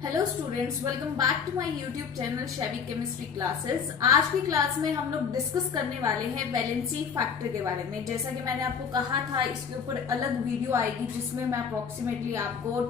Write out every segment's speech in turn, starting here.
Hello students, welcome back to my YouTube channel Shaivi chemistry classes. आज की class में हम लोग डिस्कस करने वाले हैं वैलेंसी फैक्टर के बारे में। जैसा कि मैंने आपको कहा था, इसके ऊपर अलग वीडियो आएगी जिसमें मैं अप्रोक्सीमेटली आपको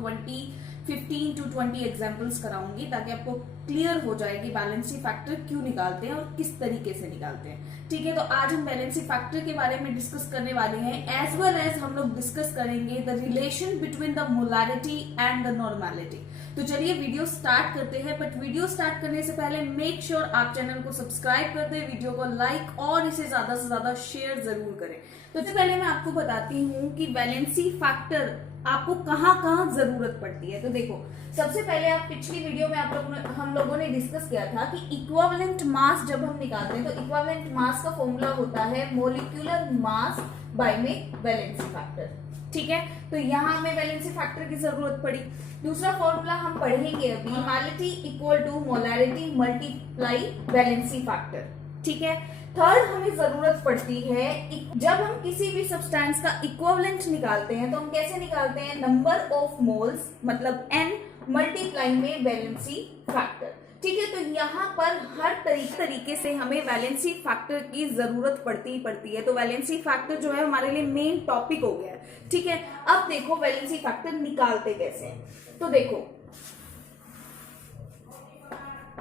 15 to 20 एग्जाम्पल्स कराऊंगी ताकि आपको क्लियर हो जाए कि वैलेंसी फैक्टर क्यों निकालते हैं और किस तरीके से निकालते हैं। ठीक है, तो आज हम वैलेंसी फैक्टर के बारे में डिस्कस करने वाले हैं। एज वेल एज हम लोग डिस्कस करेंगे the relation between the molarity and the normality. तो चलिए वीडियो स्टार्ट करते हैं। बट वीडियो स्टार्ट करने से पहले मेक श्योर आप चैनल को सब्सक्राइब कर दें, वीडियो को लाइक और इसे ज्यादा से ज्यादा शेयर जरूर करें। तो सबसे पहले मैं आपको बताती हूँ कि वैलेंसी फैक्टर आपको कहाँ कहाँ जरूरत पड़ती है। तो देखो, सबसे पहले आप पिछली वीडियो में हम लोगों ने डिस्कस किया था कि इक्विवेलेंट मास जब हम निकालते हैं तो इक्विवेलेंट मास का फॉर्मूला होता है मोलिक्यूलर मास बाय में वैलेंसी फैक्टर। ठीक है, तो यहाँ हमें वैलेंसी फैक्टर की जरूरत पड़ी। दूसरा फॉर्मूला हम पढ़ेंगे अभी, molarity equal to molarity multiply valency factor. ठीक है, थर्ड हमें जरूरत पड़ती है जब हम किसी भी सब्सटेंस का इक्विवेलेंट निकालते हैं तो हम कैसे निकालते हैं, नंबर ऑफ मोल्स मतलब n मल्टीप्लाई में वैलेंसी फैक्टर। ठीक है, तो यहाँ पर हर तरीके से हमें वैलेंसी फैक्टर की जरूरत पड़ती ही पड़ती है। तो वैलेंसी फैक्टर जो है हमारे लिए मेन टॉपिक हो गया है। ठीक है, अब देखो वैलेंसी फैक्टर निकालते कैसे हैं। तो देखो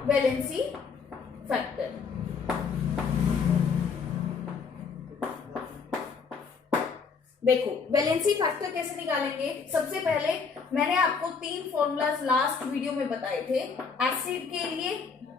वैलेंसी फैक्टर, देखो वैलेंसी फैक्टर कैसे निकालेंगे। सबसे पहले मैंने आपको 3 फॉर्मूलाज लास्ट वीडियो में बताए थे, एसिड के लिए,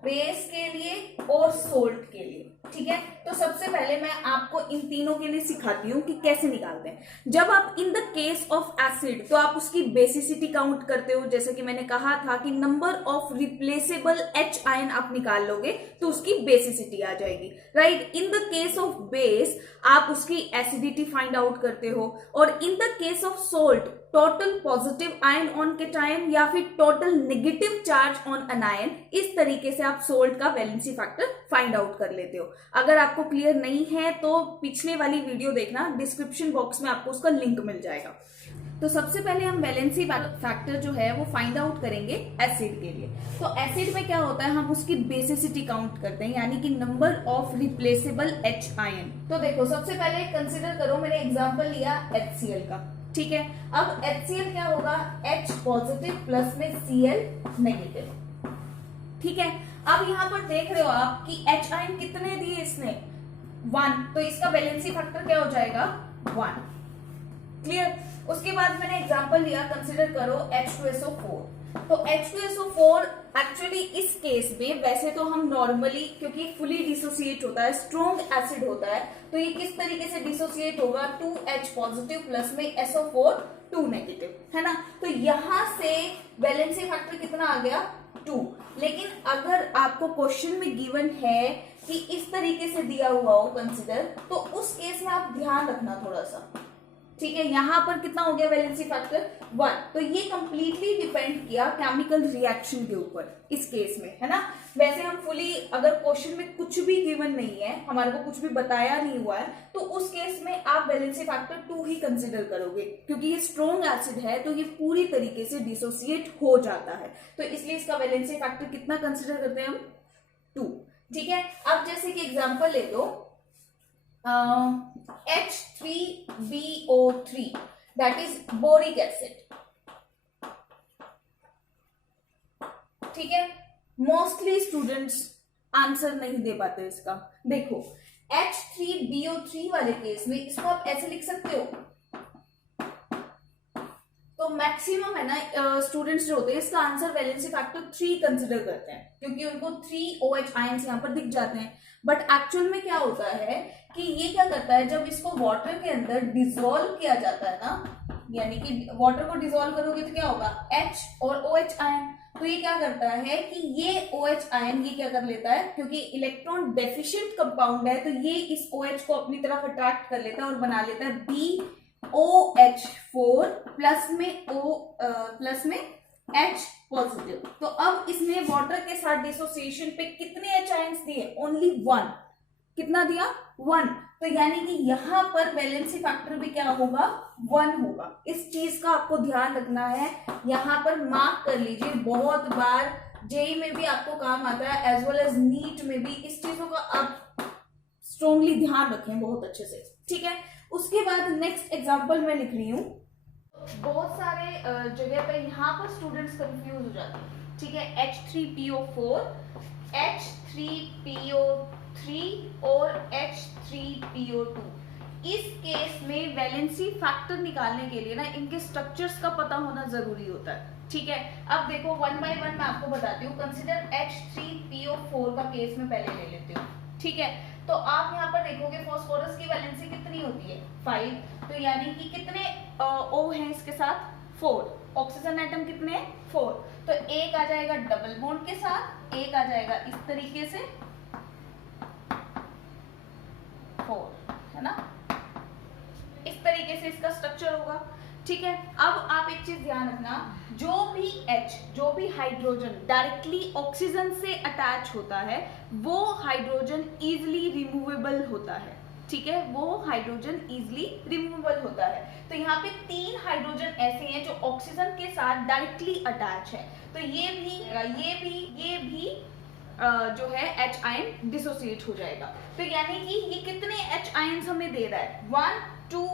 बेस के लिए और सोल्ट के लिए। ठीक है, तो सबसे पहले मैं आपको इन तीनों के लिए सिखाती हूँ कि कैसे निकालते हैं। जब आप in the case of acid तो आप उसकी बेसिसिटी काउंट करते हो। जैसे कि मैंने कहा था कि number of replaceable H ion आप निकाल लोगे तो उसकी बेसिसिटी आ जाएगी, right. In the case of base आप उसकी एसिडिटी फाइंड आउट करते हो, और in the case of salt total positive ion on cation या फिर टोटल नेगेटिव चार्ज ऑन अनायन। इस तरीके से आप सोल्ट का वैलेंसी फैक्टर फाइंड आउट कर लेते हो। अगर आपको क्लियर नहीं है तो पिछले वाली वीडियो देखना, डिस्क्रिप्शन बॉक्स में आपको उसका लिंक मिल जाएगा। तो सबसे पहले हम वैलेंसी फैक्टर जो है वो फाइंड आउट करेंगे एसिड के लिए। तो एसिड में क्या होता है, हम उसकी बेसिसिटी काउंट करते हैं, यानी कि number of replaceable H ion. तो देखो सबसे पहले कंसिडर करो, मैंने एग्जांपल लिया HCl का। ठीक है, अब HCl क्या होगा, H पॉजिटिव प्लस में Cl नेगेटिव। ठीक है, अब यहां पर देख रहे हो आप कि H आयन कितने दिए इसने, 1, तो इसका वैलेंसी फैक्टर क्या हो जाएगा, 1। क्लियर। उसके बाद मैंने एग्जांपल लिया, कंसिडर करो H2SO4। तो H2SO4 एक्चुअली इस केस में वैसे तो हम नॉर्मली, क्योंकि फुली डिसोसिएट होता है, स्ट्रॉन्ग एसिड होता है, तो ये किस तरीके से डिसोसिएट होगा, 2H पॉजिटिव प्लस में SO4 2 नेगेटिव, है ना। तो यहां से वैलेंसी फैक्टर कितना आ गया, 2। लेकिन अगर आपको क्वेश्चन में गिवन है कि इस तरीके से दिया हुआ हो कंसिडर, तो उस केस में आप ध्यान रखना थोड़ा सा। ठीक है, यहां पर कितना हो गया वैलेंसी फैक्टर, 1। तो ये कंप्लीटली डिपेंड किया केमिकल रिएक्शन के ऊपर इस केस में, है ना। वैसे हम फुली, अगर क्वेश्चन में कुछ भी गिवन नहीं है, हमारे को कुछ भी बताया नहीं हुआ है, तो उस केस में आप वैलेंसी फैक्टर 2 ही कंसिडर करोगे, क्योंकि ये स्ट्रॉन्ग एसिड है तो ये पूरी तरीके से डिसोसिएट हो जाता है। तो इसलिए इसका वैलेंसी फैक्टर कितना कंसिडर करते हैं हम, 2। ठीक है, अब जैसे कि एग्जाम्पल ले लो, H3BO3 that is boric acid। ठीक है, मोस्टली स्टूडेंट्स आंसर नहीं दे पाते इसका। देखो H3BO3 वाले केस में इसको आप ऐसे लिख सकते हो, तो मैक्सिमम है ना स्टूडेंट्स जो होते हैं इसका आंसर वैलेंसी फैक्टर 3 कंसिडर करते हैं, क्योंकि उनको 3 OH आयंस यहाँ पर दिख जाते हैं। बट एक्चुअल में क्या होता है कि ये क्या करता है, जब इसको वाटर के अंदर डिसॉल्व किया जाता है ना, यानी कि वाटर को डिसॉल्व करोगे तो क्या होगा, H और OH आयन। तो ये क्या करता है कि ये OH आयन ये क्या कर लेता है, क्योंकि इलेक्ट्रॉन डेफिशिएंट कंपाउंड है, तो ये इस OH को अपनी तरफ अट्रैक्ट कर लेता है और बना लेता है BOH4 प्लस में H पॉजिटिव। तो अब इसने वाटर के साथ डिसोसिएशन पे कितने H आयंस दिए, ओनली 1। कितना दिया, 1। तो यानी कि यहाँ पर वैलेंसी फैक्टर भी क्या होगा, 1 होगा। इस चीज का आपको ध्यान रखना है, यहाँ पर मार्क कर लीजिए, बहुत बार जेई में भी आपको काम आता है एज वेल एज नीट में भी। इस चीजों का आप स्ट्रॉन्गली ध्यान रखें बहुत अच्छे से, ठीक है। उसके बाद नेक्स्ट एग्जांपल मैं लिख रही हूँ। बहुत सारे जगह पे यहाँ पर स्टूडेंट्स कंफ्यूज हो जाते हैं, ठीक है। H3PO4, H3PO3 और H3PO2। इस केस में वैलेंसी फैक्टर निकालने के लिए ना इनके स्ट्रक्चर्स का पता होना जरूरी होता है, ठीक है। अब देखो 1 बाय 1 मैं आपको बताती हूँ। कंसिडर H3PO4 का केस में पहले ले लेती हूँ, ठीक है। तो आप यहाँ पर देखोगे फास्फोरस की वैलेंसी कितनी होती है, 5। तो यानी कि कितने O हैं इसके साथ, 4। ऑक्सीजन एटम कितने हैं, 4। तो एक आ जाएगा डबल बॉन्ड के साथ, एक आ जाएगा इस तरीके से 4, है ना। इस तरीके से इसका स्ट्रक्चर होगा, ठीक है। अब आप एक चीज ध्यान रखना, जो भी हाइड्रोजन डायरेक्टली ऑक्सीजन से अटैच होता है वो हाइड्रोजन इजिली रिमूवेबल होता है, ठीक है। वो हाइड्रोजन इजिली रिमूवेबल होता है। तो यहाँ पे 3 हाइड्रोजन ऐसे हैं जो ऑक्सीजन के साथ डायरेक्टली अटैच है। तो ये भी जो है H आयन डिसोसिएट हो जाएगा। तो यानी कि ये कितने H आयन्स हमें दे रहा है, 1 2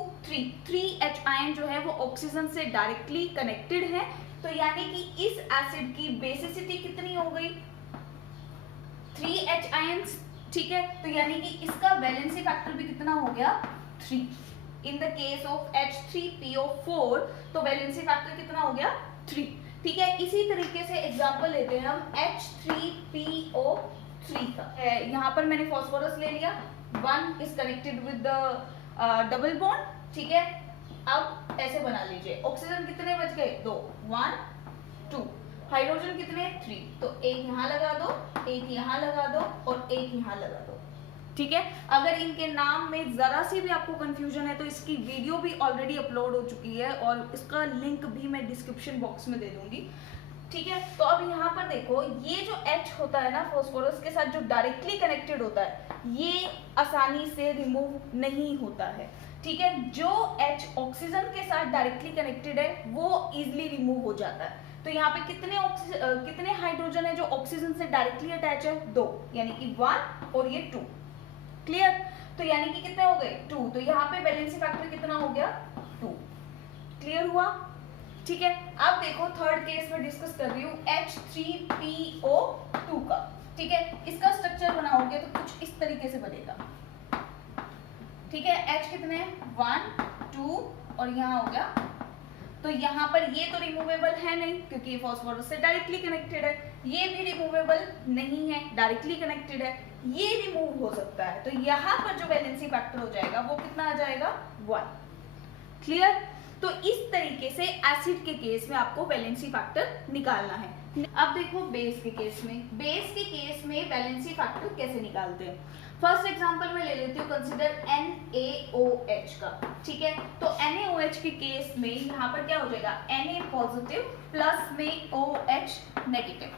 3 H आयन जो है वो ऑक्सीजन से डायरेक्टली कनेक्टेड है। तो यानी कि इस एसिड की बेसिसिटी कितनी हो गई, 3 H आयन्स, ठीक है। तो यानी कि इसका वैलेंसी फैक्टर भी कितना हो गया, 3। In the case of H3PO4 तो वैलेंसी फैक्टर कितना हो गया, 3, ठीक है। इसी तरीके से एग्जांपल लेते हैं हम H3PO3 का। यहाँ पर मैंने फास्फोरस ले लिया, 1 is connected with the double bond, ठीक है। अब ऐसे बना लीजिए, ऑक्सीजन कितने बच गए, 2, 1 2। हाइड्रोजन कितने, 3। तो एक यहाँ लगा दो, एक यहाँ लगा दो और एक यहाँ लगा दो, ठीक है। अगर इनके नाम में जरा सी भी आपको कंफ्यूजन है तो इसकी वीडियो भी ऑलरेडी अपलोड हो चुकी है और इसका लिंक भी मैं डिस्क्रिप्शन बॉक्स में दे दूंगी, ठीक है। तो अब यहाँ पर देखो, ये जो H होता है ना फास्फोरस के साथ जो डायरेक्टली कनेक्टेड होता है, ये आसानी से रिमूव नहीं होता है, ठीक है। जो H ऑक्सीजन के साथ डायरेक्टली कनेक्टेड है वो इजिली रिमूव हो जाता है। तो यहाँ पे कितने हाइड्रोजन है जो ऑक्सीजन से डायरेक्टली अटैच है, 2, यानी कि 1 और ये 2, क्लियर। तो यानी कि कितने हो गए, 2। तो यहाँ पे वैलेंसी फैक्टर कितना हो गया, 2, क्लियर हुआ, ठीक है। अब देखो थर्ड केस में डिस्कस कर रही हूँ H3PO2 का, ठीक है। इसका स्ट्रक्चर बनाओगे तो कुछ इस तरीके से बनेगा, ठीक है। H कितने, 1 2 और यहाँ हो गया। तो यहाँ पर ये तो रिमूवेबल है नहीं क्योंकि ये फास्फोरस से डायरेक्टली कनेक्टेड है, ये भी रिमूवेबल नहीं है, डायरेक्टली कनेक्टेड है, ये रिमूव हो सकता है। तो यहाँ पर जो वैलेंसी फैक्टर हो जाएगा वो कितना आ जाएगा, 1, क्लियर। तो इस तरीके से एसिड के केस में आपको वैलेंसी फैक्टर निकालना है। अब देखो बेस के केस में वैलेंसी फैक्टर कैसे निकालते हैं। फर्स्ट एग्जांपल में ले लेती हूँ, कंसीडर NaOH का, ठीक है। तो NaOH के केस में यहाँ पर क्या हो जाएगा, Na पॉजिटिव प्लस में OH नेगेटिव,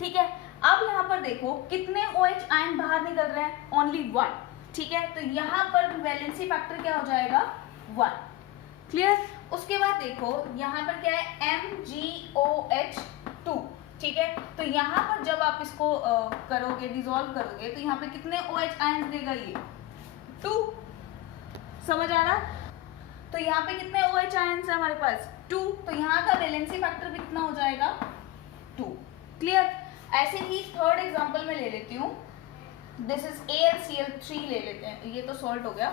ठीक है। अब यहाँ पर देखो कितने OH आयन बाहर निकल रहे हैं, ओनली 1, ठीक है। तो यहाँ पर वैलेंसी फैक्टर क्या हो जाएगा, 1, क्लियर। उसके बाद देखो यहाँ पर क्या है, MgOH2, ठीक है। तो यहाँ पर जब आप इसको करोगे, डिसॉल्व करोगे, तो यहाँ पे कितने OH आयन देगा, ये 2, समझ आ रहा। तो यहाँ पे कितने OH आयन है हमारे पास, 2। तो यहाँ का वैलेंसी फैक्टर भी कितना हो जाएगा, 2, क्लियर। ऐसे ही थर्ड एग्जांपल में ले लेती हूँ, दिस इज AlCl3 ले लेते हैं, ये तो सॉल्ट हो गया,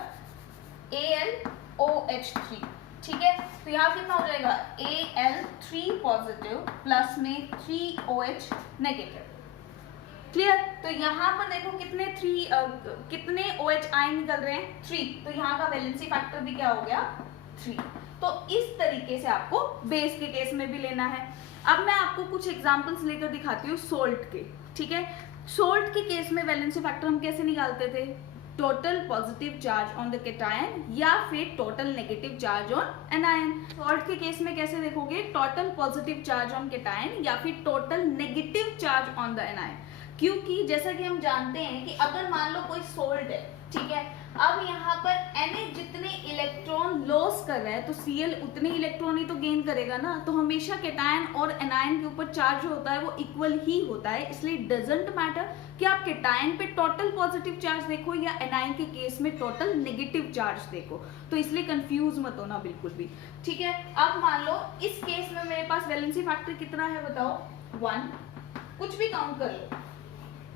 AlOH3, ठीक है। तो यहाँ कितना हो जाएगा, Al3 पॉजिटिव प्लस में 3OH नेगेटिव, क्लियर। तो यहाँ पर देखो कितने OH आयन निकल रहे हैं, 3। तो यहाँ का वैलेंसी फैक्टर भी क्या हो गया, 3। तो इस तरीके से आपको बेस के केस में भी लेना है। अब मैं आपको कुछ एग्जांपल्स लेकर दिखाती हूँ सोल्ट के, ठीक है। सोल्ट के केस में वैलेंसी फैक्टर हम कैसे निकालते थे, total positive charge on the cation या फिर total negative charge on anion. Salt के केस में कैसे देखोगे, total positive charge on cation या फिर total negative charge on the anion. क्योंकि जैसा कि हम जानते हैं कि अगर मान लो कोई सोल्ट है, ठीक है, अब यहाँ पर Na जितने इलेक्ट्रॉन लॉस कर रहा है तो Cl उतने इलेक्ट्रॉन ही तो गेन करेगा ना, तो हमेशा केटायन और एनायन के ऊपर चार्ज जो होता है वो इक्वल ही होता है, इसलिए डजंट मैटर कि आप केटायन पे टोटल पॉजिटिव चार्ज देखो या एनायन के केस में टोटल नेगेटिव चार्ज देखो, तो इसलिए कंफ्यूज मत होना बिल्कुल भी, ठीक है। अब मान लो इस केस में मेरे पास वैलेंसी फैक्टर कितना है बताओ, 1, कुछ भी काउंट कर लो,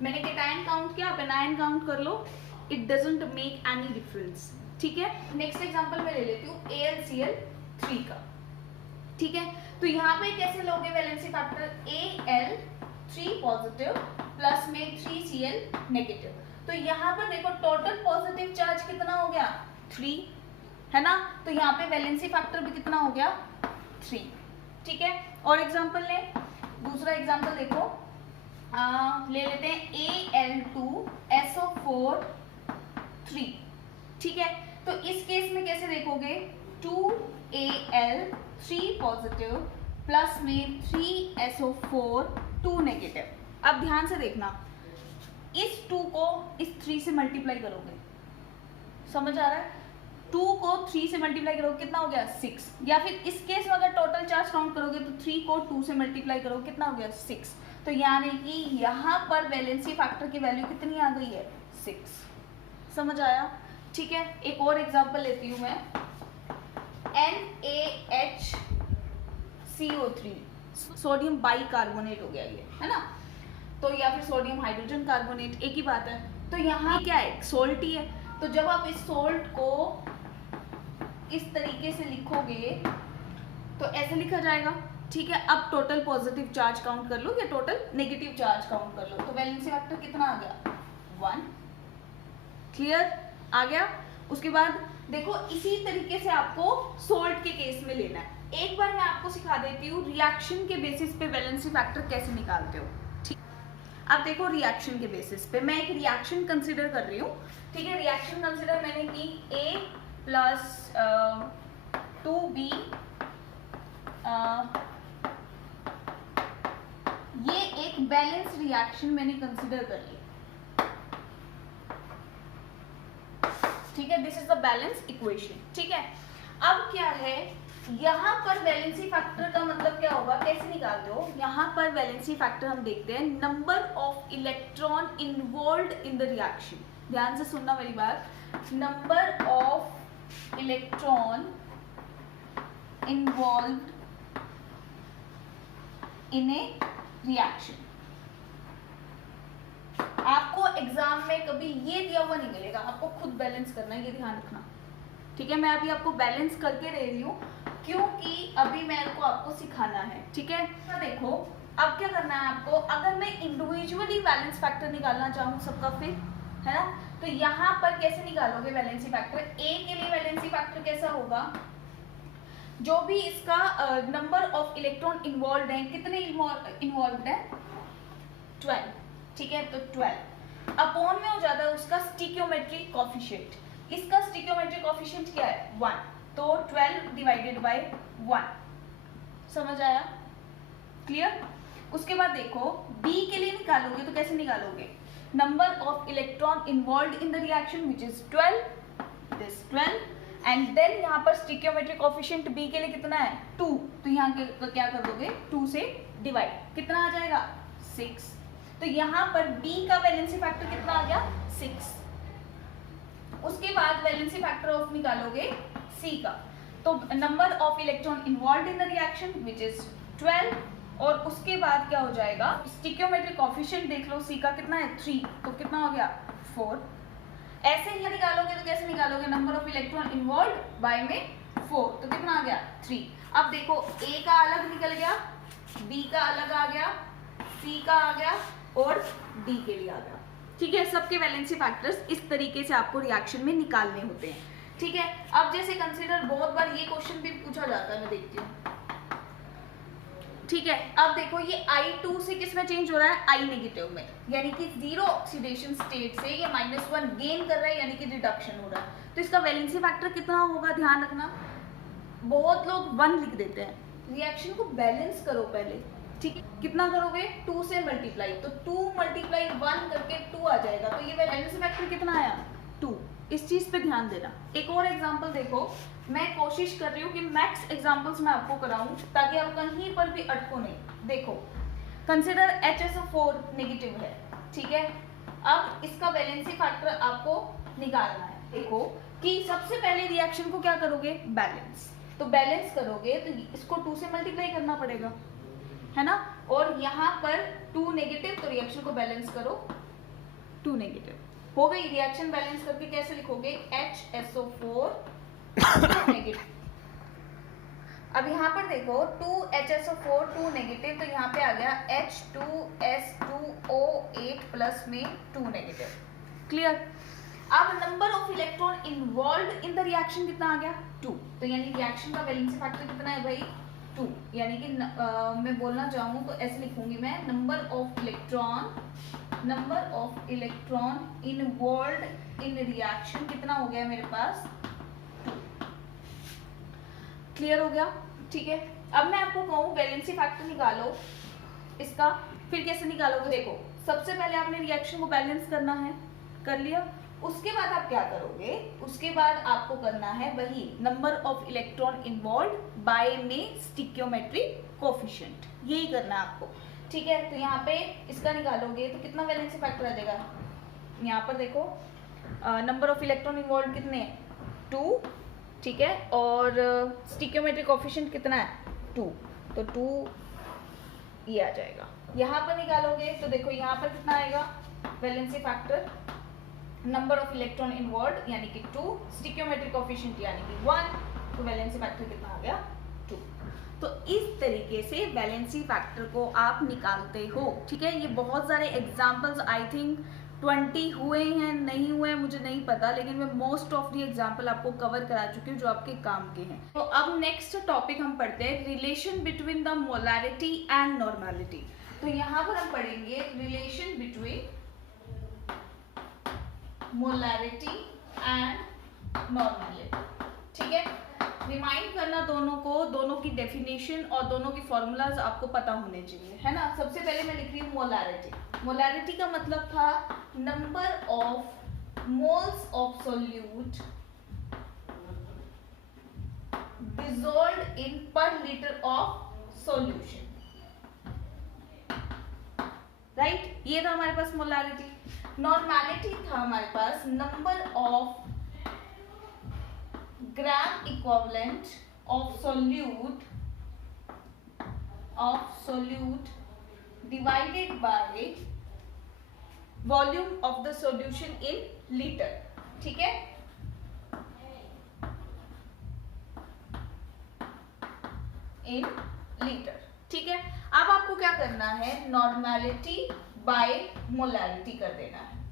मैंने केटायन काउंट किया, आप एनायन काउंट कर लो, it doesn't make any difference, ठीक है। नेक्स्ट एग्जांपल मैं ले लेती हूँ AlCl3 का, ठीक है। तो यहाँ पे कैसे लोगे valency factor, Al3 positive plus में 3Cl नेगेटिव, तो यहाँ पर देखो टोटल पॉजिटिव चार्ज कितना हो गया, 3 है ना, तो यहाँ पे वैलेंसी फैक्टर भी कितना हो गया, 3, ठीक है। और एग्जांपल ले, दूसरा एग्जांपल देखो, ले लेते हैं Al2SO4 3, ठीक है। तो इस केस में कैसे देखोगे, 2Al3 पॉजिटिव प्लस में 3SO4 2 नेगेटिव। अब ध्यान से देखना, इस 2 को इस 3 से मल्टीप्लाई करोगे, समझ आ रहा है, 2 को 3 से मल्टीप्लाई करोगे कितना हो गया, 6, या फिर इस केस में अगर टोटल चार्ज काउंट करोगे तो 3 को 2 से मल्टीप्लाई करोगे कितना हो गया, 6, तो यानी कि यहाँ पर वैलेंसी फैक्टर की वैल्यू कितनी आ गई है, 6, समझ आया, ठीक है। एक और एग्जांपल लेती हूँ मैं, NaHCO3 सोडियम बाइकार्बोनेट हो गया ये, है ना, तो या फिर सोडियम हाइड्रोजन कार्बोनेट, एक ही बात है। तो यहाँ क्या है, सोल्ट ही है, तो जब आप इस सोल्ट को इस तरीके से लिखोगे तो ऐसे लिखा जाएगा, ठीक है। अब टोटल पॉजिटिव चार्ज काउंट कर लो या टोटल नेगेटिव चार्ज काउंट कर लो, तो वैलेंसी फैक्टर कितना आ गया, 1, क्लियर आ गया। उसके बाद देखो इसी तरीके से आपको सोल्ट के केस में लेना है। एक बार मैं आपको सिखा देती हूँ रिएक्शन के बेसिस पे वैलेंसी फैक्टर कैसे निकालते हो, ठीक। अब देखो रिएक्शन के बेसिस पे मैं एक रिएक्शन कंसिडर कर रही हूँ, ठीक है। रिएक्शन कंसिडर मैंने की A प्लस 2B, ये एक बैलेंस रिएक्शन मैंने कंसिडर कर ली, ठीक है, this is the balance equation, ठीक है। अब क्या है, यहाँ पर वैलेंसी फैक्टर का मतलब क्या होगा, कैसे निकालते हो, यहाँ पर वैलेंसी फैक्टर हम देखते हैं number of electron involved in the reaction, ध्यान से सुनना मेरी बात, number of electron involved in A reaction. आपको एग्जाम में कभी ये दिया हुआ नहीं मिलेगा, आपको खुद बैलेंस करना है, ये ध्यान रखना, ठीक है। मैं अभी आपको बैलेंस करके दे रही हूँ क्योंकि अभी मेरे को आपको सिखाना है, ठीक है। तो देखो अब क्या करना है आपको, अगर मैं इंडिविजुअली बैलेंस फैक्टर निकालना चाहूँ सबका फिर, है ना, तो यहाँ पर कैसे निकालोगे वैलेंसी फैक्टर, ए के लिए वैलेंसी फैक्टर कैसा होगा, जो भी इसका नंबर ऑफ इलेक्ट्रॉन इन्वॉल्व है, कितने इन्वॉल्व है, 12, ठीक है, तो 12 अपॉन में हो जाता है उसका स्टिकियोमेट्री कोफिशिएंट, इसका स्टिकियोमेट्री कोफिशिएंट क्या है, 1, तो 12 डिवाइडेड बाय 1, समझ आया, क्लियर। उसके बाद देखो B के लिए निकालोगे तो कैसे निकालोगे, number of electron involve in the reaction which is 12, this 12, and then यहाँ पर स्टिकियोमेट्री कोफिशिएंट B के लिए कितना है, 2, तो यहाँ क्या कर दोगे, 2 से डिवाइड, कितना आ जाएगा, 6, तो यहाँ पर B का वैलेंसी फैक्टर कितना आ गया, 6। उसके बाद वैलेंसी फैक्टर ऑफ निकालोगे C का, तो number of electron involve in the reaction which is 12, और उसके बाद क्या हो जाएगा, स्टिकियोमेट्री कोफिशिएंट देख लो, C का कितना है, 3, तो कितना हो गया, 4। ऐसे ही निकालोगे तो कैसे निकालोगे, number of electron involve by में 4, तो कितना आ गया, 3। अब देखो A का अलग निकल गया, B का अलग आ गया, C का आ गया और D के लिए आ गया, ठीक है। सबके वैलेंसी फैक्टर्स इस तरीके से आपको रिएक्शन में निकालने होते हैं, ठीक है। अब जैसे कंसीडर बहुत बार ये क्वेश्चन भी पूछा जाता है, मैं देखती हूँ, ठीक है। अब देखो ये I2 से किस में चेंज हो रहा है, I नेगेटिव में, यानी कि जीरो ऑक्सीडेशन स्टेट से ये -1 गेन कर रहा है, यानी कि रिडक्शन हो रहा है, तो इसका वैलेंसी फैक्टर कितना होगा, ध्यान रखना। बहुत लोग 1 लिख देते हैं, रिएक्शन को बैलेंस करो पहले, ठीक है, कितना करोगे 2 से मल्टीप्लाई, तो 2 मल्टीप्लाई 1 करके 2 आ जाएगा, तो ये वैलेंसी फैक्टर कितना आया 2। इस चीज पे ध्यान देना। एक और एग्जांपल देखो, मैं कोशिश कर रही हूँ कि मैक्स एग्जांपल्स मैं आपको कराऊं ताकि आप कहीं पर भी अटको नहीं। देखो कंसिडर HSO4 नेगेटिव है, ठीक है, अब इसका वैलेंसी फैक्टर आपको निकालना है। देखो कि सबसे पहले रिएक्शन को क्या करोगे बैलेंस, तो बैलेंस करोगे तो इसको 2 से मल्टीप्लाई करना पड़ेगा, है ना, और यहाँ पर 2 नेगेटिव, तो रिएक्शन को बैलेंस करो 2 नेगेटिव हो गई। रिएक्शन बैलेंस करके कैसे लिखोगे HSO4 नेगेटिव। अब यहाँ पर देखो 2HSO4 2 नेगेटिव, तो यहाँ पे आ गया H2S2O8 प्लस में 2 नेगेटिव। क्लियर। अब number of electron involve in the reaction कितना आ गया 2, तो यानी रिएक्शन का वैलेंसी फैक्टर कितना है भाई 2, यानी कि मैं बोलना चाहूँ तो ऐसे लिखूंगी मैं, number of electron involve in reaction कितना हो गया मेरे पास 2। क्लियर हो गया, ठीक है। अब मैं आपको कहूँ वैलेंसी फैक्टर निकालो इसका, फिर कैसे निकालोगे, देखो सबसे पहले आपने रिएक्शन को बैलेंस करना है, कर लिया, उसके बाद आप क्या करोगे, उसके बाद आपको करना है वही number of electron involve by में स्टिकियोमेट्रिक कोफिशिएंट, यही करना है आपको, ठीक है। तो यहाँ पे इसका निकालोगे तो कितना वैलेंसी फैक्टर आ जाएगा, यहाँ पर देखो नंबर ऑफ इलेक्ट्रॉन इन्वॉल्व कितने हैं 2, ठीक है, और स्टिकियोमेट्रिक कोफिशिएंट कितना है 2, तो 2 ये आ जाएगा। यहाँ पर निकालोगे तो देखो यहाँ पर कितना आएगा valency factor, number of electron involve यानी कि 2, स्टिकियोमेट्रिक कोफिशिएंट यानी कि 1, तो वैलेंसी फैक्टर कितना आ गया 2। तो इस तरीके से वैलेंसी फैक्टर को आप निकालते हो, ठीक है। ये बहुत सारे एग्जांपल्स आई थिंक 20 हुए हैं, नहीं हुए मुझे नहीं पता, लेकिन मैं मोस्ट ऑफ दी एग्जांपल आपको कवर करा चुकी हूँ जो आपके काम के हैं। तो अब नेक्स्ट टॉपिक हम पढ़ते हैं relation between the molarity and normality. तो यहाँ पर हम पढ़ेंगे relation between molarity and normality, ठीक है। रिमाइंड करना दोनों को, दोनों की डेफिनेशन और दोनों की फॉर्मूलाज आपको पता होने चाहिए, है ना। सबसे पहले मैं लिख रही हूँ मोलैरिटी। मोलैरिटी का मतलब था number of moles of solute dissolved इन पर लीटर ऑफ सॉल्यूशन, राइट, ये था हमारे पास मोलैरिटी। नॉर्मैलिटी था हमारे पास number of gram equivalent of solute divided by volume of the solution in litre, ठीक है। इन लीटर, ठीक है। अब आपको क्या करना है, नॉर्मैलिटी बाय मोलैरिटी कर देना है,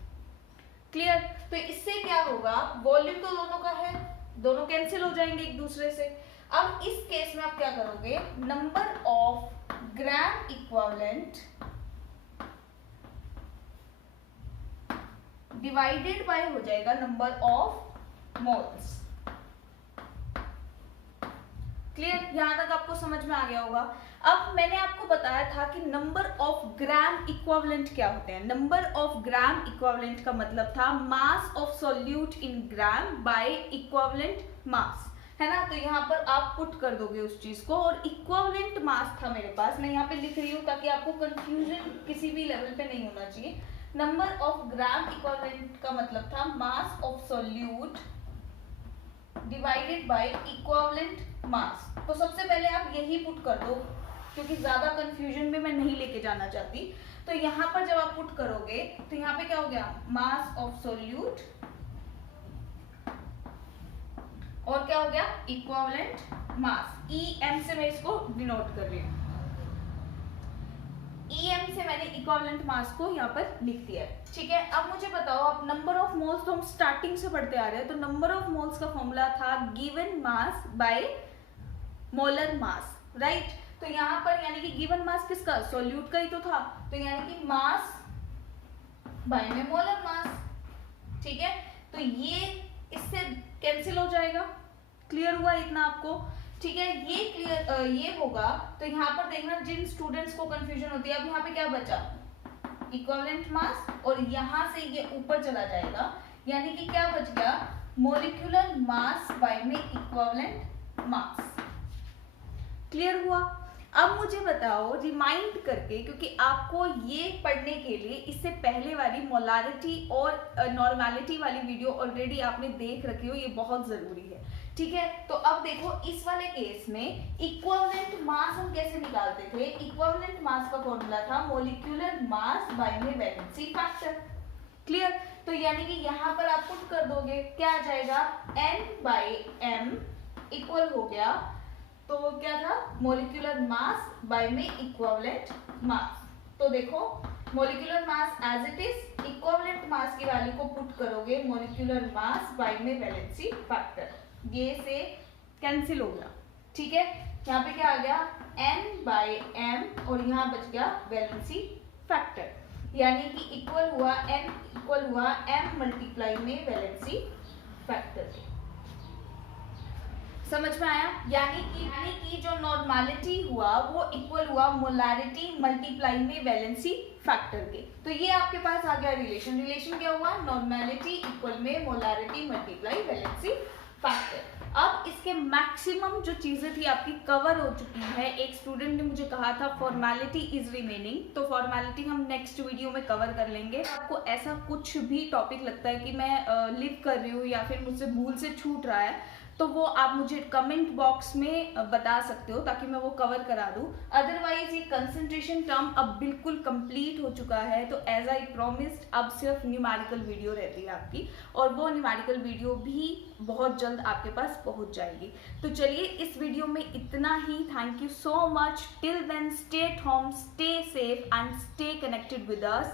क्लियर। तो इससे क्या होगा, वॉल्यूम तो दोनों का है, दोनों कैंसिल हो जाएंगे एक दूसरे से। अब इस केस में आप क्या करोगे, number of gram equivalent divided by हो जाएगा नंबर ऑफ मोल्स। क्लियर, यहां तक आपको समझ में आ गया होगा। अब मैंने आपको बताया था कि नंबर ऑफ ग्राम इक्विवेलेंट क्या होते हैं। नंबर ऑफ ग्राम इक्विवेलेंट का मतलब था mass of solute in gram by equivalent mass, है ना। तो यहाँ पर आप पुट कर दोगे उस चीज को, और इक्विवेलेंट मास था मेरे पास, मैं यहाँ पे लिख रही हूँ ताकि आपको कंफ्यूजन किसी भी लेवल पे नहीं होना चाहिए। नंबर ऑफ ग्राम इक्विवेलेंट का मतलब था mass of solute divided by equivalent mass. तो सबसे पहले आप यही पुट कर दो, क्योंकि ज्यादा कंफ्यूजन में मैं नहीं लेके जाना चाहती। तो यहाँ पर जब आप पुट करोगे तो यहाँ पे क्या हो गया, मास ऑफ सोल्यूट, और क्या हो गया, इक्विवेलेंट मास। EM से मैं इसको डिनोट कर रही हूँ, EM से मैंने इक्विवेलेंट मास को यहाँ पर लिख दिया है, ठीक है। अब मुझे बताओ, आप नंबर ऑफ मोल्स तो हम स्टार्टिंग से पढ़ते आ रहे हैं, तो नंबर ऑफ मोल्स का फॉर्मूला था given mass by molar mass, right. तो यहाँ पर यानी कि गिवन मास किसका, सोल्यूट का ही तो था, तो यानी कि मास बाय में मोलर मास, ठीक है। तो ये इससे कैंसिल हो जाएगा, क्लियर हुआ इतना आपको। ठीक है, ये क्लियर ये होगा। तो यहाँ पर देखना जिन स्टूडेंट्स को कंफ्यूजन होती है, अब यहाँ पे क्या बचा, इक्विवेलेंट मास, और यहाँ से ये ऊपर चला जाएगा, यानी कि क्या बच गया, मॉलिक्यूलर मास बाय में इक्विवेलेंट मास। क्लियर हुआ। अब मुझे बताओ रिमाइंड करके, क्योंकि आपको ये पढ़ने के लिए इससे पहले वाली मोलारिटी और नॉर्मेलिटी वाली वीडियो ऑलरेडी आपने देख रखी हो, ये बहुत जरूरी है। ठीक है, तो अब देखो इस वाले केस में इक्विवेलेंट मास हम कैसे निकालते थे, इक्विवेलेंट मास का फॉर्मूला था मॉलिक्यूलर मास बाय में वैलेंसी फैक्टर। क्लियर, तो यानी कि यहाँ पर आप पुट कर दोगे, क्या आ जाएगा, N/m इक्वल हो गया, तो वो क्या था, मॉलिक्यूलर मास बाय में इक्विवेलेंट मास। तो देखो molecular mass as it is, equivalent mass की वैल्यू को पुट करोगे मॉलिक्यूलर मास बाय में वैलेंसी फैक्टर, ये से कैंसिल हो गया। ठीक है, यहाँ पे क्या आ गया, N/m और यहाँ बच गया वैलेंसी फैक्टर, यानी कि इक्वल हुआ N इक्वल हुआ m मल्टीप्लाई में वैलेंसी फैक्टर। समझ में आया, यानी कि जो नॉर्मेलिटी हुआ वो इक्वल हुआ मोलारिटी मल्टीप्लाई में वैलेंसी फैक्टर के। तो ये आपके पास आ गया रिलेशन क्या हुआ, नॉर्मेलिटी इक्वल में मोलारिटी मल्टीप्लाई वैलेंसी फैक्टर। अब इसके मैक्सिमम जो चीजें थी आपकी कवर हो चुकी है। एक स्टूडेंट ने मुझे कहा था फॉर्मेलिटी इज रिमेनिंग, तो फॉर्मेलिटी हम नेक्स्ट वीडियो में कवर कर लेंगे। आपको ऐसा कुछ भी टॉपिक लगता है कि मैं लिव कर रही हूँ या फिर मुझसे भूल से छूट रहा है, तो वो आप मुझे कमेंट बॉक्स में बता सकते हो ताकि मैं वो कवर करा दूं। अदरवाइज ये कंसंट्रेशन टर्म अब बिल्कुल कंप्लीट हो चुका है, तो एज आई प्रॉमिस्ड अब सिर्फ न्यूमेरिकल वीडियो रहती है आपकी, और वो न्यूमेरिकल वीडियो भी बहुत जल्द आपके पास पहुंच जाएगी। तो चलिए इस वीडियो में इतना ही। Thank you so much. Till then stay at home, stay safe and stay connected with us.